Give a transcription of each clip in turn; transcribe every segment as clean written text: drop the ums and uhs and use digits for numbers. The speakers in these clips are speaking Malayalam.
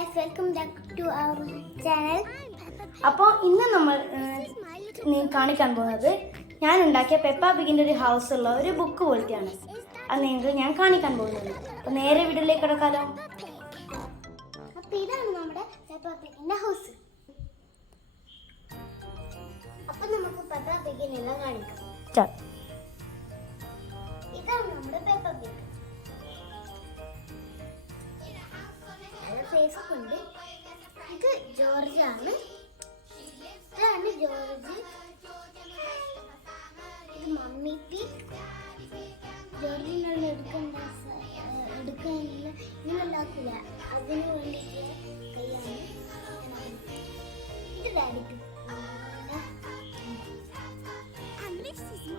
guys, welcome back to our channel. അപ്പോൾ ഇന്ന് നമ്മൾ കാണിക്കാൻ പോകുന്നത് ഞാൻ ഉണ്ടാക്കിയ പെപ്പ പിഗിൻ്റെ ഒരു ഹൗസ് ഉള്ള ഒരു ബുക്ക് പോലത്തെയാണ്. അത് നിങ്ങൾക്ക് ഞാൻ കാണിക്കാൻ പോകുന്നത്. അപ്പോൾ നേരെ വീഡിയോയിലേക്ക് കിടക്കാലോ. അപ്പോൾ ഇതാണ് നമ്മുടെ പെപ്പ പിഗിൻ്റെ ഹൗസ്. അപ്പോൾ നമുക്ക് പെപ്പ പിഗിനെല്ലാം കാണിക്കാം. ഇതാണ് നമ്മുടെ പെപ്പ പിഗ്. ഫേസ്ബുക്ക് ഉണ്ട്. ഇത് ജോർജ് ആണ്. ഇതാണ് ജോർജ്. ഇത് മമ്മി പിഗ്. ജോർജിനുള്ള എടുക്കാനുള്ള ഇങ്ങനെ ഉണ്ടാക്കില്ല, അതിന് വേണ്ടിയിട്ട് കൈയാണ്. ഇത് ഡാഡി പിഗ്.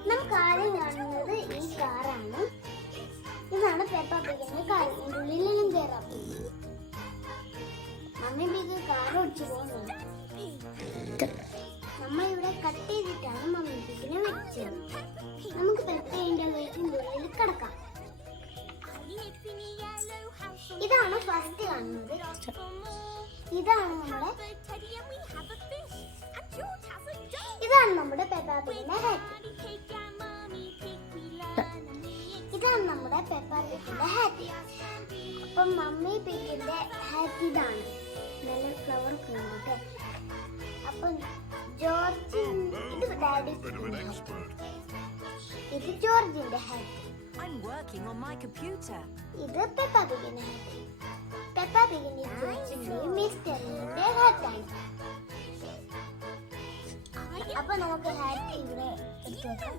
നമുക്ക് ആദ്യം കാണുന്നത് ഈ കാറാണ്. ഇതാണ് പെപ്പ പിഗിന്റെ കാർ. ഇതിൻ്റെ ഉള്ളിലെല്ലാം കയറാം. മമ്മി പിഗ് കാർ ഓടിച്ചു പോകുന്നത്. നമ്മളിവിടെ കട്ട് ചെയ്തിട്ടാണ് മമ്മി പിഗിനെ വെച്ചത്. നമുക്ക് പെപ്പയുടെ വീട്ടിൻ്റെ ഉള്ളിൽ കിടക്കാം. ഇതാണ് ഫസ്റ്റ് കാണുന്നത്. ഇതാണ് നമ്മുടെ പെപ്പ പിഗിന്റെ ഹാറ്റ്. ഇതാണ് നമ്മുടെ പെപ്പ പിഗിന്റെ ഹാറ്റ്. അപ്പം മമ്മി പിഗിന്റെ ഹാറ്റ് ഇതാണ്. നല്ല ഫ്ലവർ കണ്ടിട്ട്. അപ്പം ജോർജ്, ഇത് ഡാഡി പിഗിന്റെ ഹാറ്റ്. ഇത് ജോർജിന്റെ ഹാറ്റ്. ഇത് പെപ്പ പിഗിന്റെ ഹാറ്റ്. പെപ്പ പിഗിന്റെ ജോർജിന്റെയും മിസ്റ്ററിന്റെ ഹാറ്റാണ്. അപ്പൊ നമുക്ക് ഹാറ്റ് ഇവിടെ എടുത്തു വെക്കാം.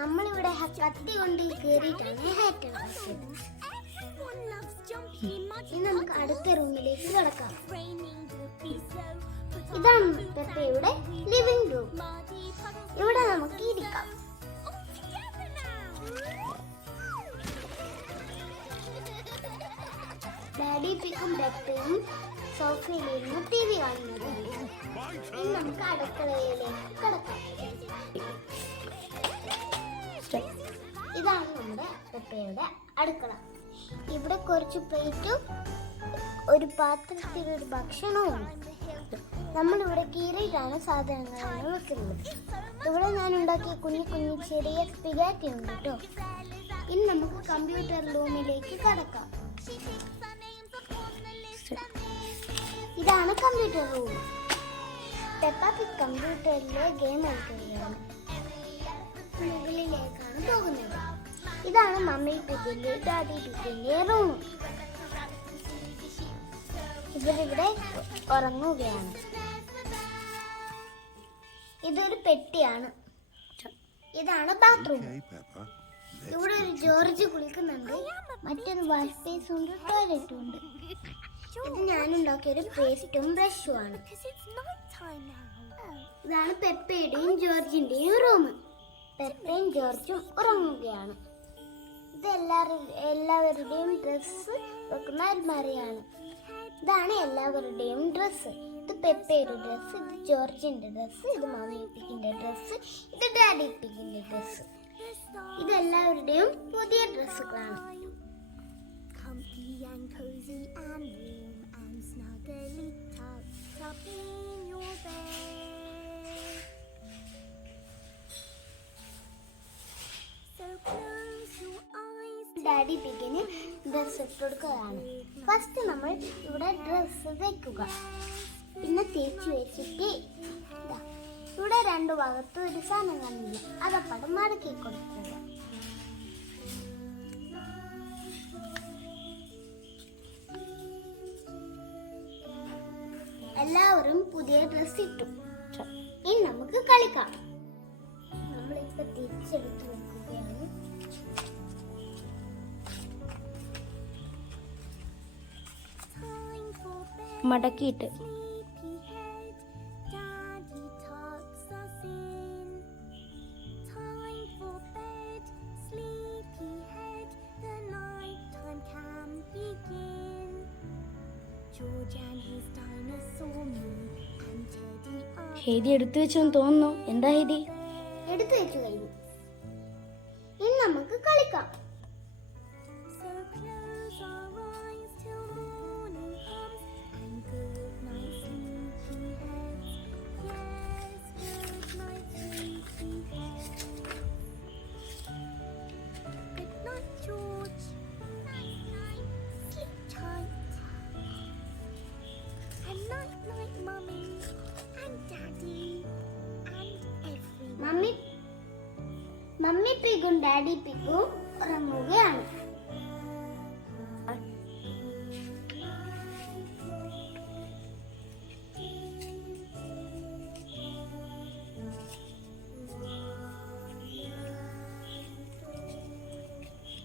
നമ്മളിവിടെ കത്തി കൊണ്ട് കയറിയിട്ടാണ് ഹാറ്റ് ഉണ്ടാക്കിയത്. ഇനി നമുക്ക് അടുത്ത റൂമിലേക്ക് കിടക്കാം. ഇതാണ് പെപ്പയുടെ ലിവിംഗ് റൂം. ഇവിടെ നമുക്ക് ഇരിക്കാം. ഡാഡി പിഗും പെപ്പയും സോഫയിലിരുന്ന് ടി വി കാണുന്നതുണ്ട്. ഇനി നമുക്ക് അടുക്കളയിലേക്ക് കിടക്കാം. ഇതാണ് നമ്മുടെ പെപ്പയുടെ അടുക്കള. ഇവിടെ കുറച്ച് പ്ലേറ്റും ഒരു പാത്രത്തിൽ ഒരു ഭക്ഷണവും. നമ്മളിവിടെ കീറിയിട്ടാണ് സാധനങ്ങളാണ് വെക്കുന്നത്. ഇവിടെ ഞാൻ ഉണ്ടാക്കിയ കുഞ്ഞു കുഞ്ഞു ചെറിയ സ്പിഗാറ്റി ഉണ്ട് കേട്ടോ. ഇനി നമുക്ക് കമ്പ്യൂട്ടർ റൂമിലേക്ക് കടക്കാം. ഇതാണ് കമ്പ്യൂട്ടർ റൂം. പെപ്പ പിഗ് കമ്പ്യൂട്ടറിലെ ഗെയിം കളിക്കുകയാണ്. മുകളിലേക്കാണ് പോകുന്നത്. ഇതാണ് മമ്മി പിഗിന്റെ ഡാഡി പിഗിന്റെ റൂം. ഇവരിവിടെ ഉറങ്ങുകയാണ്. ഇതൊരു പെട്ടിയാണ്. ഇതാണ് ബാത്റൂം. ഇവിടെ ഒരു ജോർജ് കുളിക്കുന്നുണ്ട്. മറ്റൊരു വാഷ് ബേസും ഉണ്ട്, ടോയ്ലറ്റും ഉണ്ട്. ഇത് ഞാനുണ്ടാക്കിയൊരു പേസ്റ്റും ബ്രഷും ആണ്. ഇതാണ് പെപ്പയുടെയും ജോർജിന്റെയും റൂം. പെപ്പയും ജോർജും ഉറങ്ങുകയാണ്. ഇത് എല്ലാവരുടെയും ഡ്രസ്സ് വെക്കുന്ന അൽമാരയാണ്. ഇതാണ് എല്ലാവരുടെയും ഡ്രസ്സ്. ഇത് പെപ്പയുടെ ഡ്രസ്സ്, ഇത് ജോർജിന്റെ ഡ്രസ്സ്, ഇത് മമ്മി പിഗിന്റെ ഡ്രസ്സ്, ഇത് ഡാഡി പിഗിന്റെ ഡ്രസ്സ്. ഇത് എല്ലാവരുടെയും പുതിയ ഡ്രസ്സുകളാണ്. ഡാഡി പിഗിന് ഡ്രസ്സ് ഇട്ട് കൊടുക്കുകയാണ്. ഫസ്റ്റ് നമ്മൾ ഇവിടെ ഡ്രസ്സ് വെക്കുക. പിന്നെ തേച്ച് വെച്ചിട്ട് ഇവിടെ രണ്ടു ഭാഗത്ത് ഒരു സാധനം കാണില്ല, അതപ്പടം മടക്കി കൊടുക്കുക. എല്ലാവരും പുതിയ ഡ്രസ്സ് ഇട്ടു. ഇനി നമുക്ക് കളിക്കാം. നമ്മളിപ്പോ തിരിച്ചെടുത്ത് വെക്കുകയാണ്. മടക്കിയിട്ട് ഹെയ്തി എടുത്തു വെച്ചെന്ന് തോന്നുന്നു. എന്താ ഹെയ്തി? എടുത്തു വെച്ചു കഴിഞ്ഞു. ഇനി നമുക്ക് കളിക്കാം. മമ്മി പിഗും ഡാഡി പിഗും ഉറങ്ങുകയാണ്.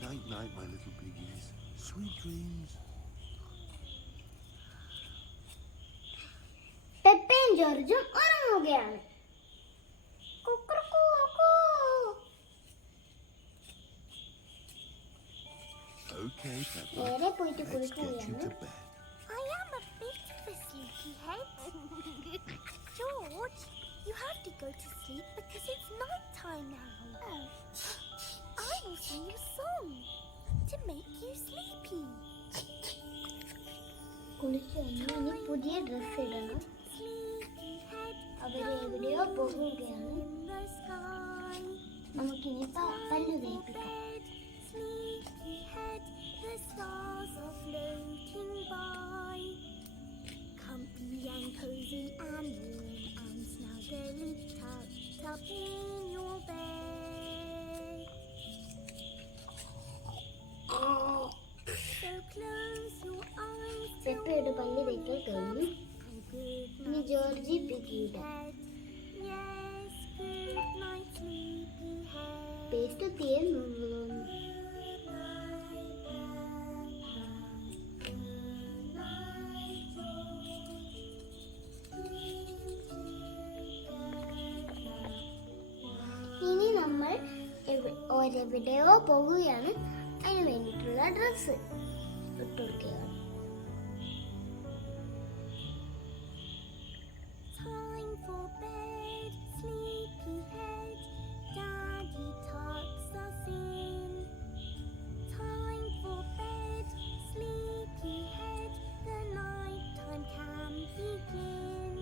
Night, night, my little piggies. Sweet dreams. പെപ്പയും ജോർജും ഉറങ്ങുകയാണ്. കുക്കുറുക്കു കുക്കു. Okay, Peppa. നേരെ പോയിട്ട് Let's get you കുളിക്കുകയാണ്. to bed. I am a bit of a sleepyhead. George, you have to go to sleep because it's night time now. I will sing you a song to make you sleepy. കുളിച്ചു കഴിഞ്ഞു. ഇനി പുതിയ ഡ്രസ് ഇടണം. Sleepyhead, അവര് എവിടെയോ പോകുകയാണ്. in the sky. നമുക്കിനി പല്ലു തേപ്പിക്കാം. Sleepyhead, the stars are floating by. Comfy and cozy and warm and snuggly tucked up in your bed. So close your eyes പെപ്പയുടെ പല്ല് തേക്കൽ കഴിഞ്ഞു. and good ഇനി ജോർജി പിഗിയുടെ night. Yes, good night, sleepyhead. Paste തീർന്നു. ഇനി നമ്മൾ ഒരെവിടെയോ പോകുകയാണ്. അതിന് വേണ്ടിയിട്ടുള്ള ഡ്രസ്സ് ഇട്ടുകൊടുക്കുകയാണ്. Time for bed, sleepyhead. Daddy tucks us in. Time for bed, sleepyhead. The nighttime can begin.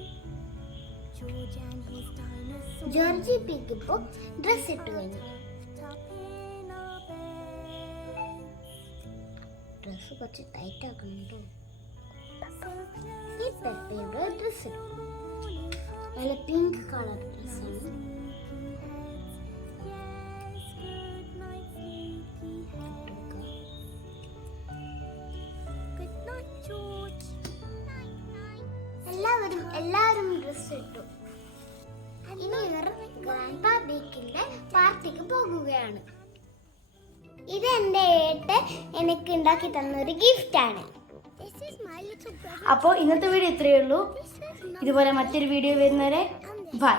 George and his dinosaur. George pig ഇപ്പോൾ ഡ്രസ് ഇട്ട് കഴിഞ്ഞു. tucked up in our bed. Dress കുറച്ച് ടൈറ്റ് ആക്കണം കേട്ടോ. So ഈ close പെപ്പയുടെ ഡ്രസ് ഇട്ടു. morning comes. നല്ല പിങ്ക് കളർ ഡ്രസ്സാണ്. Sleepyheads, yes, good night, sleepyhead. Good night, George. എല്ലാവരും ഡ്രസ് ഇട്ടു. ഇനി ഇവർ ഗ്രാൻഡ്പാ ബേക്കിന്റെ പാർട്ടിക്ക് പോകുകയാണ്. ഇത് എന്റെ ഏട്ട് എനിക്ക് ഉണ്ടാക്കി തന്ന ഒരു ഗിഫ്റ്റ് ആണ്. This is my little brother. അപ്പോൾ ഇന്നത്തെ വീഡിയോ ഇത്രയേ ഉള്ളൂ. ഇതുപോലെ മറ്റൊരു വീഡിയോ വരുന്നവരെ ബൈ.